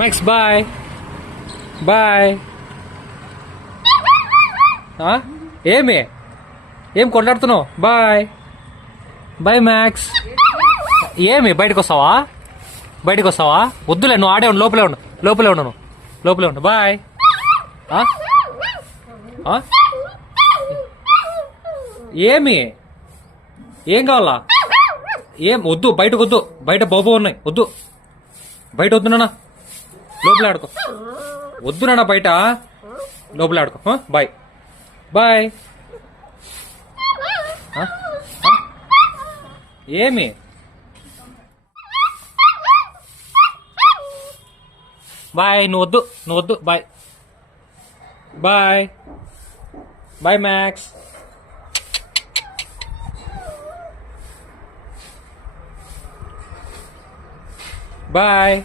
Max bye bye. ఏమి ఏం కొట్లాడుతున్నావు? Bye bye max. ఏమి బయటకు వస్తావా? బయటకు వస్తావా? వద్దులే, నువ్వు ఆడే ఉండు, లోపలే ఉండు, లోపలే ఉండు, నువ్వు లోపలే ఉండు. బాయ్. ఏమి ఏం కావాలా? ఏం వద్దు, బయటకు వద్దు, బయట బొబ్బ ఉన్నాయి, వద్దు, బయట వద్దు నాన్న, లోపల ఆడుకో. వద్దు నాన్న, బయట లోపల ఆడుకో. Bye bye. ఏమి బాయ్, నువ్వు వద్దు, నువ్వు వద్దు, bye bye bye Max. Bye.